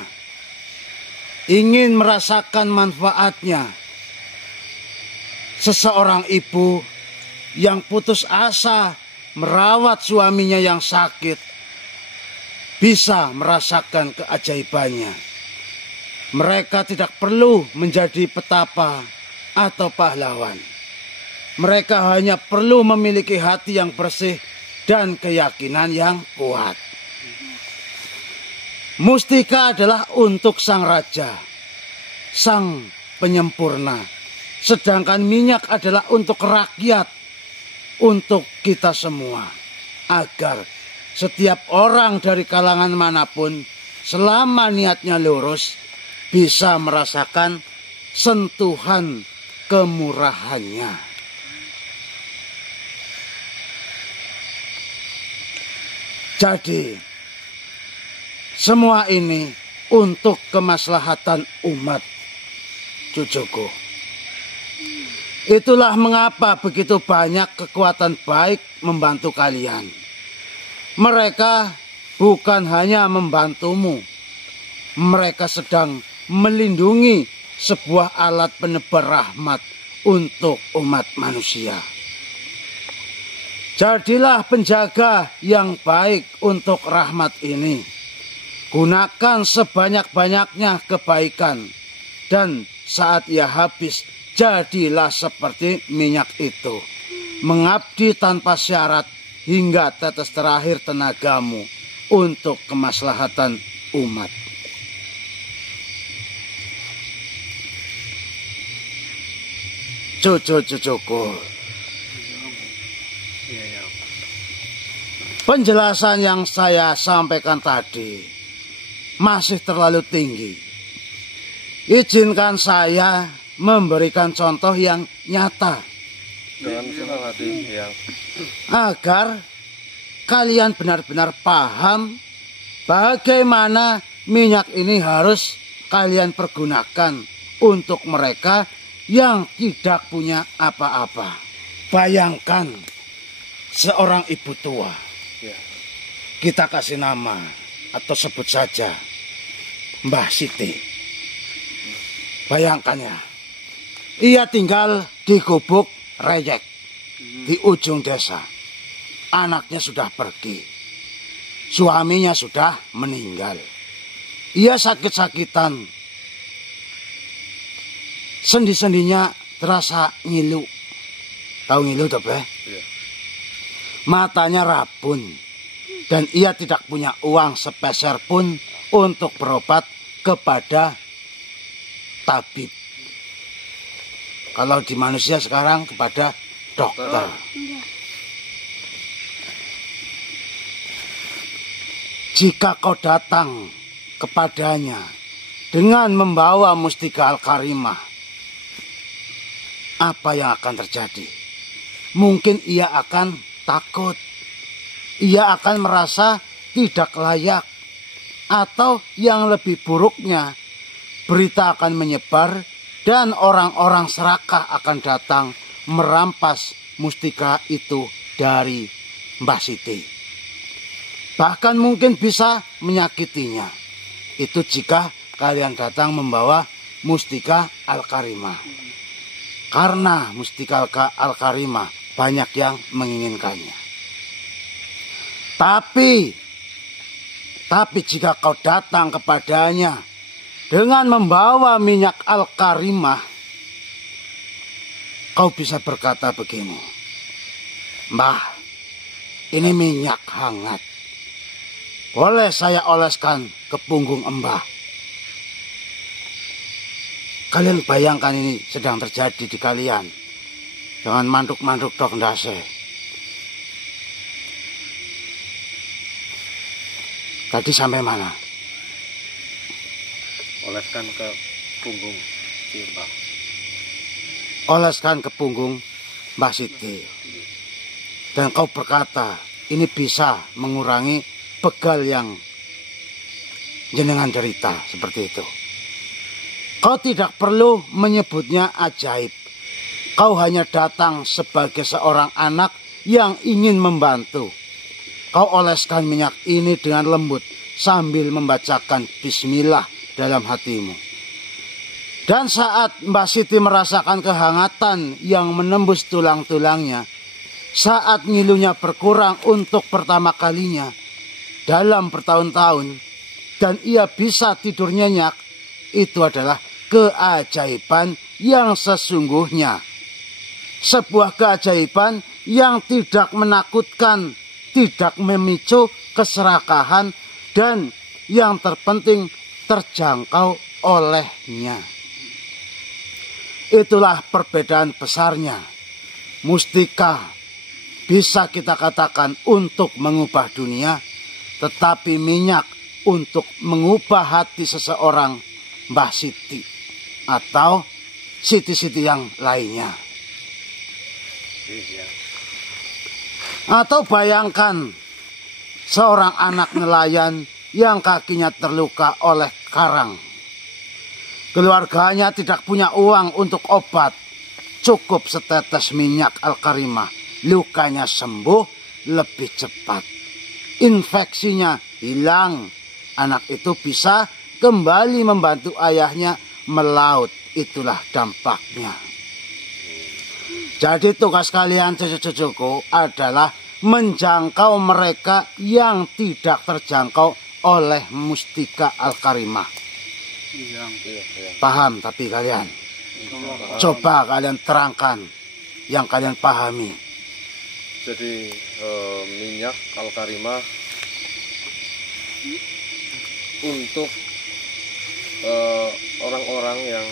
ingin merasakan manfaatnya. Seseorang ibu yang putus asa merawat suaminya yang sakit, bisa merasakan keajaibannya. Mereka tidak perlu menjadi petapa atau pahlawan. Mereka hanya perlu memiliki hati yang bersih dan keyakinan yang kuat. Mustika adalah untuk sang raja, sang penyempurna. Sedangkan minyak adalah untuk rakyat, untuk kita semua. Agar setiap orang dari kalangan manapun, selama niatnya lurus, bisa merasakan sentuhan kemurahannya. Jadi, semua ini untuk kemaslahatan umat, cucuku. Itulah mengapa begitu banyak kekuatan baik membantu kalian. Mereka bukan hanya membantumu, mereka sedang melindungi sebuah alat penebar rahmat untuk umat manusia. Jadilah penjaga yang baik untuk rahmat ini. Gunakan sebanyak-banyaknya kebaikan. Dan saat ia habis, jadilah seperti minyak itu. Mengabdi tanpa syarat hingga tetes terakhir tenagamu untuk kemaslahatan umat. Cucu-cucuku, penjelasan yang saya sampaikan tadi masih terlalu tinggi. Izinkan saya memberikan contoh yang nyata. Dengan senang hati yang. Agar kalian benar-benar paham bagaimana minyak ini harus kalian pergunakan untuk mereka yang tidak punya apa-apa. Bayangkan seorang ibu tua. Ya. Kita kasih nama atau sebut saja Mbah Siti. Bayangkan ya, ia tinggal di gubuk reyek di ujung desa. Anaknya sudah pergi, suaminya sudah meninggal. Ia sakit-sakitan, sendi-sendinya terasa ngilu. Tahu ngilu toh, Beh? Ya. Matanya rabun. Dan ia tidak punya uang sepeser pun untuk berobat kepada tabib. Kalau di manusia sekarang kepada dokter. Jika kau datang kepadanya dengan membawa mustika Al-Karimah, apa yang akan terjadi? Mungkin ia akan takut. Ia akan merasa tidak layak. Atau yang lebih buruknya, berita akan menyebar dan orang-orang serakah akan datang merampas mustika itu dari Mbah Siti. Bahkan mungkin bisa menyakitinya. Itu jika kalian datang membawa mustika Al-Karimah. Karena mustika Al-Karimah banyak yang menginginkannya. Tapi jika kau datang kepadanya dengan membawa minyak Al-Karimah, kau bisa berkata begini, Mbah, ini minyak hangat. Boleh saya oleskan ke punggung Mbah? Kalian bayangkan ini sedang terjadi di kalian. Jangan manduk-manduk dok ndase. Tadi sampai mana? Oleskan ke punggung si Mbah. Oleskan ke punggung Mbah Siti. Dan kau berkata, ini bisa mengurangi pegal yang jenengan cerita seperti itu. Kau tidak perlu menyebutnya ajaib. Kau hanya datang sebagai seorang anak yang ingin membantu. Kau oleskan minyak ini dengan lembut sambil membacakan bismillah dalam hatimu. Dan saat Mbak Siti merasakan kehangatan yang menembus tulang-tulangnya, saat ngilunya berkurang untuk pertama kalinya dalam bertahun-tahun, dan ia bisa tidur nyenyak, itu adalah keajaiban yang sesungguhnya. Sebuah keajaiban yang tidak menakutkan, tidak memicu keserakahan, dan yang terpenting terjangkau olehnya. Itulah perbedaan besarnya. Mustika bisa kita katakan untuk mengubah dunia, tetapi minyak untuk mengubah hati seseorang, Mbah Siti, atau siti-siti yang lainnya. Atau bayangkan seorang anak nelayan yang kakinya terluka oleh karang. Keluarganya tidak punya uang untuk obat. Cukup setetes minyak Al-Karimah. Lukanya sembuh lebih cepat. Infeksinya hilang. Anak itu bisa kembali membantu ayahnya melaut. Itulah dampaknya. Jadi tugas kalian cucu-cucuku adalah menjangkau mereka yang tidak terjangkau oleh mustika Al-Karimah. Paham tapi kalian? Coba kalian terangkan yang kalian pahami. Jadi minyak Al-Karimah untuk orang-orang yang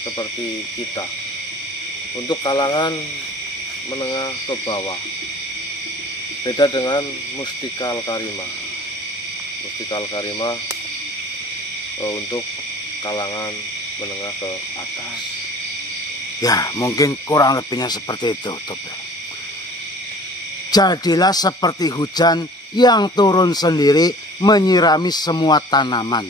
seperti kita, untuk kalangan menengah ke bawah. Beda dengan mustika Al-Karimah. Mustika Al-Karimah untuk kalangan menengah ke atas. Ya, mungkin kurang lebihnya seperti itu, Tobe. Jadilah seperti hujan yang turun sendiri menyirami semua tanaman,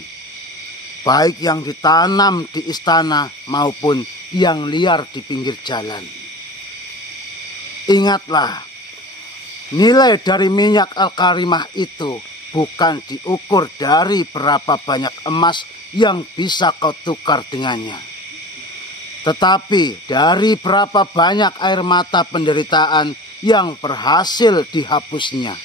baik yang ditanam di istana maupun yang liar di pinggir jalan. Ingatlah, nilai dari minyak Al-Karimah itu bukan diukur dari berapa banyak emas yang bisa kau tukar dengannya, tetapi dari berapa banyak air mata penderitaan yang berhasil dihapusnya,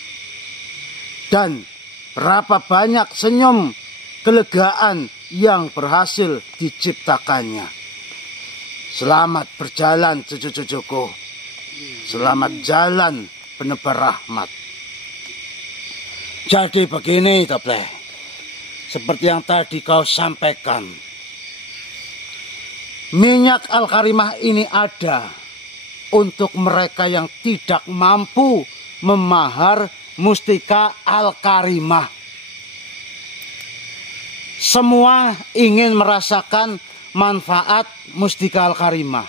dan berapa banyak senyum kelegaan yang berhasil diciptakannya. Selamat berjalan cucu-cucuku. Selamat jalan penebar rahmat. Jadi begini, Tobleh. Seperti yang tadi kau sampaikan. Minyak Al-Karimah ini ada untuk mereka yang tidak mampu memahar mustika Al-Karimah. Semua ingin merasakan manfaat mustika Al-Karimah.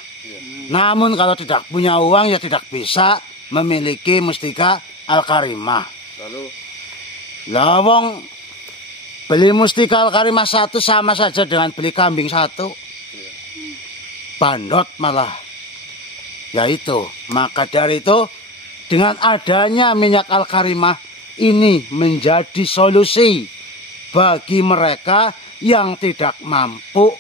Namun kalau tidak punya uang ya tidak bisa memiliki mustika Al-Karimah. Lalu Lawong beli mustika Al-Karimah satu sama saja dengan beli kambing satu. Bandot malah. Yaitu, maka dari itu dengan adanya minyak Al-Karimah ini menjadi solusi bagi mereka yang tidak mampu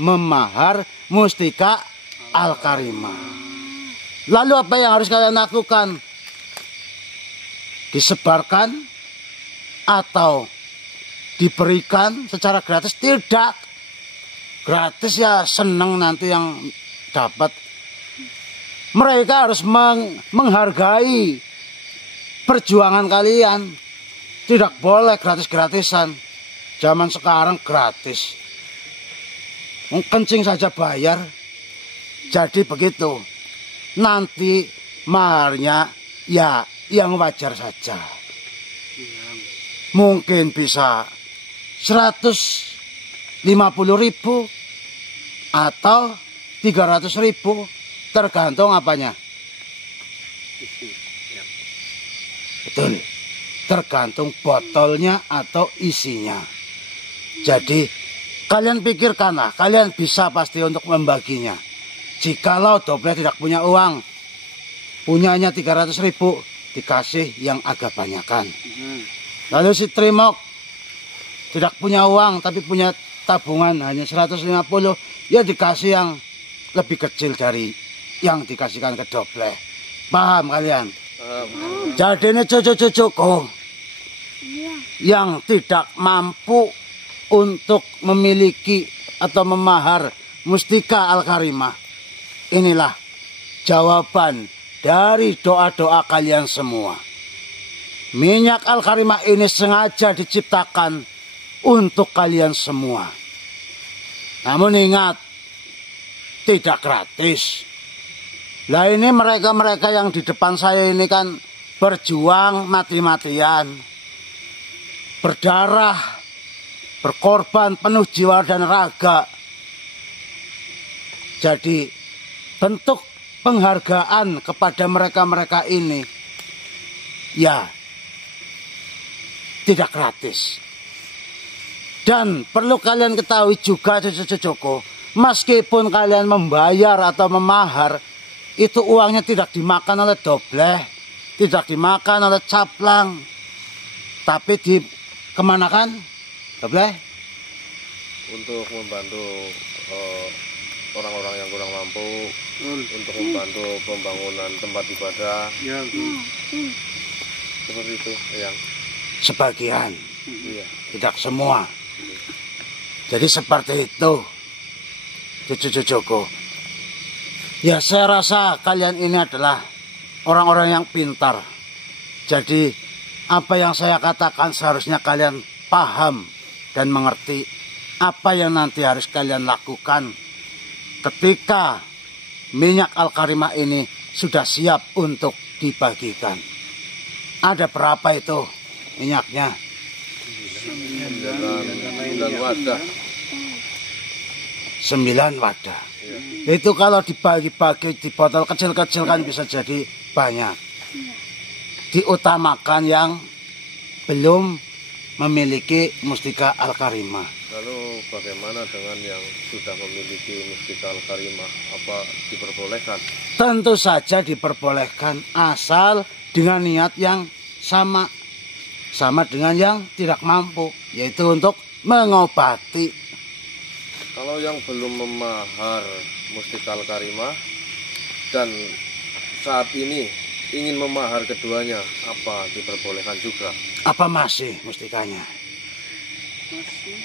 memahar mustika Al-Karimah. Lalu apa yang harus kalian lakukan? Disebarkan atau diberikan secara gratis? Tidak. Gratis ya seneng nanti yang dapat. Mereka harus menghargai perjuangan kalian. Tidak boleh gratis-gratisan. Zaman sekarang gratis. Kencing saja bayar. Jadi begitu. Nanti maharnya ya yang wajar saja. Mungkin bisa 150.000 atau 300.000, tergantung apanya. Betul. Tergantung botolnya atau isinya. Jadi kalian pikirkanlah, kalian bisa pasti untuk membaginya. Jikalau Doble tidak punya uang, punyanya 300.000, dikasih yang agak banyakan. Lalu si Trimok tidak punya uang tapi punya tabungan hanya 150, ya dikasih yang lebih kecil dari yang dikasihkan ke Doble. Paham kalian? Jadi ini cucu-cucuku yang tidak mampu untuk memiliki atau memahar mustika Al-Karimah. Inilah jawaban dari doa-doa kalian semua. Minyak Al-Karimah ini sengaja diciptakan untuk kalian semua. Namun ingat, tidak gratis. Lah ini mereka-mereka yang di depan saya ini kan berjuang mati-matian, berdarah, berkorban penuh jiwa dan raga. Jadi bentuk penghargaan kepada mereka-mereka ini ya tidak gratis. Dan perlu kalian ketahui juga cucu-cucuku, meskipun kalian membayar atau memahar, itu uangnya tidak dimakan oleh Doble, tidak dimakan oleh Caplang, tapi dikemanakan, Doble? Untuk membantu orang-orang yang kurang mampu, untuk membantu pembangunan tempat ibadah, seperti itu, yang sebagian, iya. tidak semua. Jadi seperti itu, cucu-cucuku. Ya saya rasa kalian ini adalah orang-orang yang pintar. Jadi apa yang saya katakan seharusnya kalian paham dan mengerti apa yang nanti harus kalian lakukan ketika minyak Al-Karimah ini sudah siap untuk dibagikan. Ada berapa itu minyaknya? 9 wadah. 9 wadah. Itu kalau dibagi-bagi di botol kecil-kecil kan bisa jadi banyak. Diutamakan yang belum memiliki mustika Al-Karimah. Lalu bagaimana dengan yang sudah memiliki mustika Al-Karimah? Apa diperbolehkan? Tentu saja diperbolehkan asal dengan niat yang sama. Sama dengan yang tidak mampu, yaitu untuk mengobati. Kalau yang belum memahar mustika Al-Karimah dan saat ini ingin memahar keduanya, apa diperbolehkan juga? Apa masih mustikanya? Masih.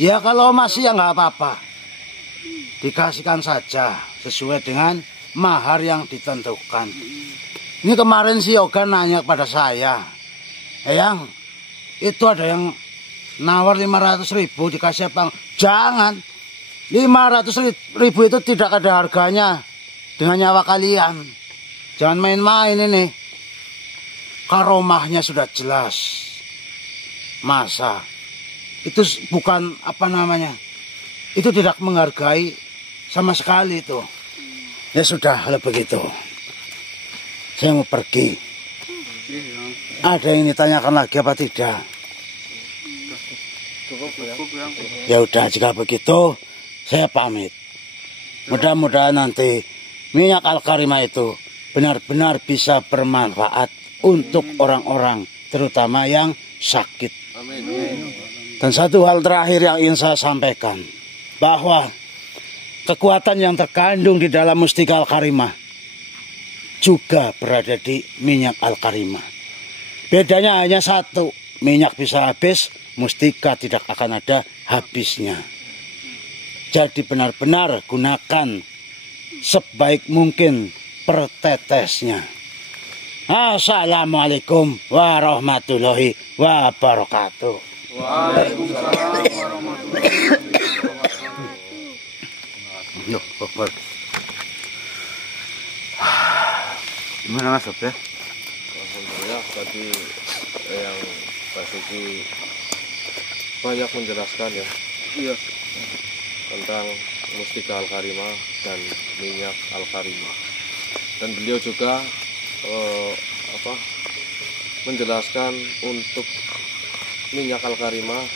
Ya kalau masih ya nggak apa-apa. Dikasihkan saja sesuai dengan mahar yang ditentukan. Ini kemarin si Yoga nanya kepada saya, Eyang, itu ada yang nawar 500.000 dikasih apa? Jangan. 500.000 itu tidak ada harganya dengan nyawa kalian. Jangan main-main ini. Karomahnya sudah jelas. Masa itu bukan apa namanya? Itu tidak menghargai sama sekali itu. Ya sudah kalau begitu. Saya mau pergi. Ada yang ditanyakan lagi apa tidak? Ya udah, jika begitu saya pamit. Mudah-mudahan nanti minyak Al-Karimah itu benar-benar bisa bermanfaat untuk orang-orang, terutama yang sakit. Amin. Dan satu hal terakhir yang ingin saya sampaikan, bahwa kekuatan yang terkandung di dalam mustika Al-Karimah juga berada di minyak Al-Karimah. Bedanya hanya satu, minyak bisa habis, mustika tidak akan ada habisnya. Jadi benar-benar gunakan sebaik mungkin per tetesnya. Assalamualaikum warahmatullahi wabarakatuh. Waalaikumsalam warahmatullahi wabarakatuh. Gimana Mas Sob ya? Alhamdulillah tadi yang Pak Sugi banyak menjelaskan ya. Iya. Tentang mustika Al-Karimah dan minyak Al-Karimah. Dan beliau juga menjelaskan untuk minyak Al-Karimah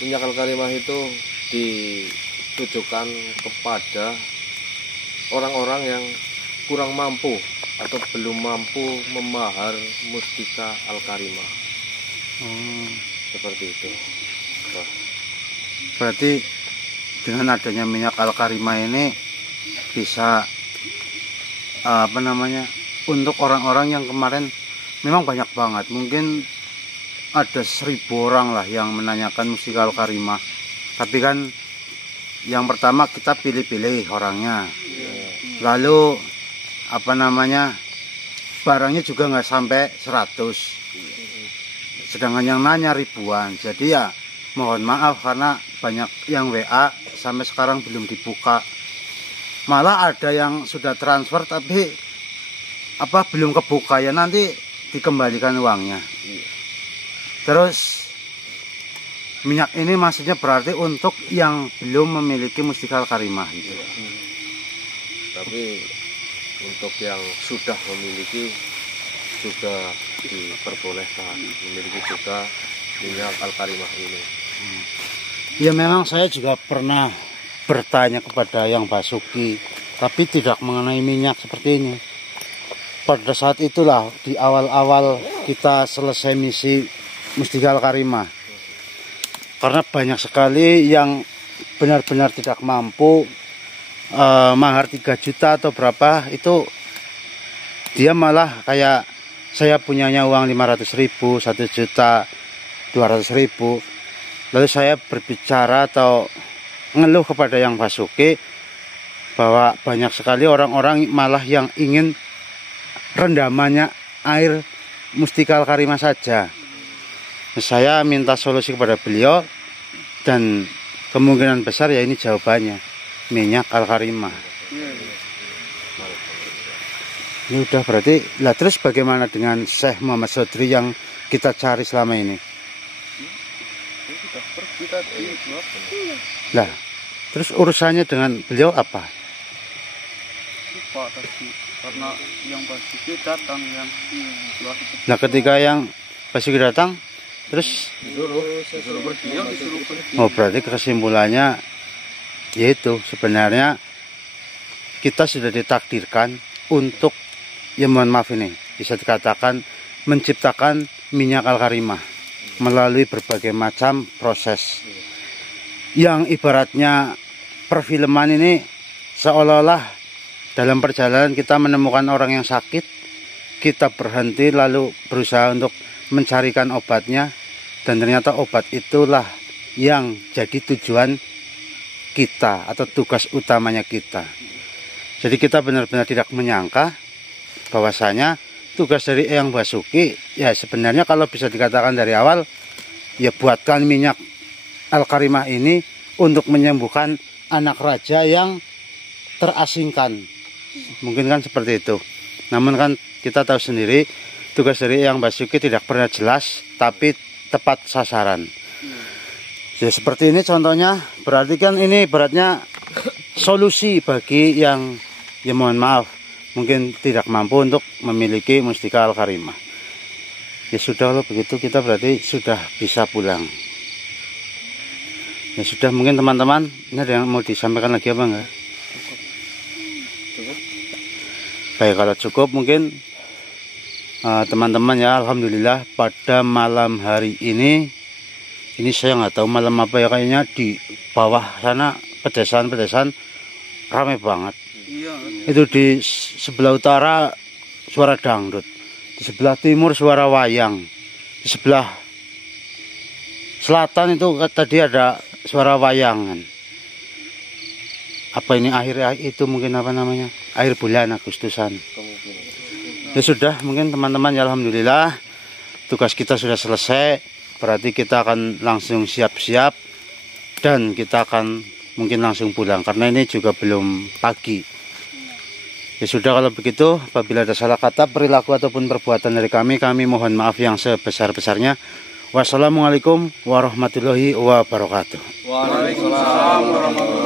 minyak al-karimah itu ditujukan kepada orang-orang yang kurang mampu atau belum mampu memahar mustika al-karimah. Seperti itu. Berarti dengan adanya minyak al-karimah ini bisa untuk orang-orang yang kemarin memang banyak banget, mungkin ada 1000 orang lah yang menanyakan mustika al-karimah. Tapi kan yang pertama kita pilih-pilih orangnya, lalu barangnya juga nggak sampai 100, sedangkan yang nanya ribuan. Jadi ya mohon maaf karena banyak yang WA sampai sekarang belum dibuka. Malah ada yang sudah transfer tapi belum kebuka, ya nanti dikembalikan uangnya. Terus minyak ini maksudnya berarti untuk yang belum memiliki mustika al-karimah gitu. Tapi untuk yang sudah memiliki juga diperbolehkan memiliki juga minyak al-karimah ini. Ya memang saya juga pernah bertanya kepada yang Basuki, tapi tidak mengenai minyak seperti ini. Pada saat itulah di awal-awal kita selesai misi mustika al-karimah, karena banyak sekali yang benar-benar tidak mampu mahar 3 juta atau berapa, itu dia malah kayak saya punyanya uang 500.000, 1.200.000. Lalu saya berbicara atau ngeluh kepada yang Basuki bahwa banyak sekali orang-orang malah yang ingin rendamannya air mustika al-karimah saja. Saya minta solusi kepada beliau dan kemungkinan besar ya ini jawabannya, minyak al-karimah. Ini udah berarti lah. Terus bagaimana dengan Syekh Muhammad Sodri yang kita cari selama ini? Lah, terus urusannya dengan beliau apa? Karena yang Basuki datang Nah, ketika yang Basuki datang, terus disuruh pergi. oh berarti kesimpulannya yaitu sebenarnya kita sudah ditakdirkan untuk, ya mohon maaf ini bisa dikatakan menciptakan minyak al-karimah melalui berbagai macam proses yang ibaratnya perfilman ini seolah-olah dalam perjalanan kita menemukan orang yang sakit, kita berhenti lalu berusaha untuk mencarikan obatnya, dan ternyata obat itulah yang jadi tujuan kita atau tugas utamanya kita. Jadi kita benar-benar tidak menyangka bahwasanya tugas dari Eyang Basuki ya sebenarnya kalau bisa dikatakan dari awal ya buatkan minyak al-karimah ini untuk menyembuhkan anak raja yang terasingkan. Mungkin kan seperti itu. Namun kan kita tahu sendiri tugas dari Eyang Basuki tidak pernah jelas tapi tepat sasaran. Ya seperti ini contohnya, berarti kan ini beratnya solusi bagi yang ya mohon maaf mungkin tidak mampu untuk memiliki mustika al-karimah. Ya sudah loh, begitu kita berarti sudah bisa pulang. Ya sudah, mungkin teman-teman ini ada yang mau disampaikan lagi apa enggak? Baik, kalau cukup mungkin teman-teman ya, alhamdulillah pada malam hari ini saya nggak tahu malam apa ya, kayaknya di bawah sana pedesaan ramai banget. Iya. Itu di sebelah utara suara dangdut, di sebelah timur suara wayang, di sebelah selatan itu tadi ada suara wayangan. Apa ini akhir itu mungkin apa namanya? Akhir bulan Agustusan. Ya sudah, mungkin teman-teman ya alhamdulillah tugas kita sudah selesai. Berarti kita akan langsung siap-siap dan kita akan mungkin langsung pulang karena ini juga belum pagi. Ya sudah, kalau begitu apabila ada salah kata, perilaku ataupun perbuatan dari kami mohon maaf yang sebesar-besarnya. Wassalamualaikum warahmatullahi wabarakatuh. Waalaikumsalam warahmatullahi wabarakatuh.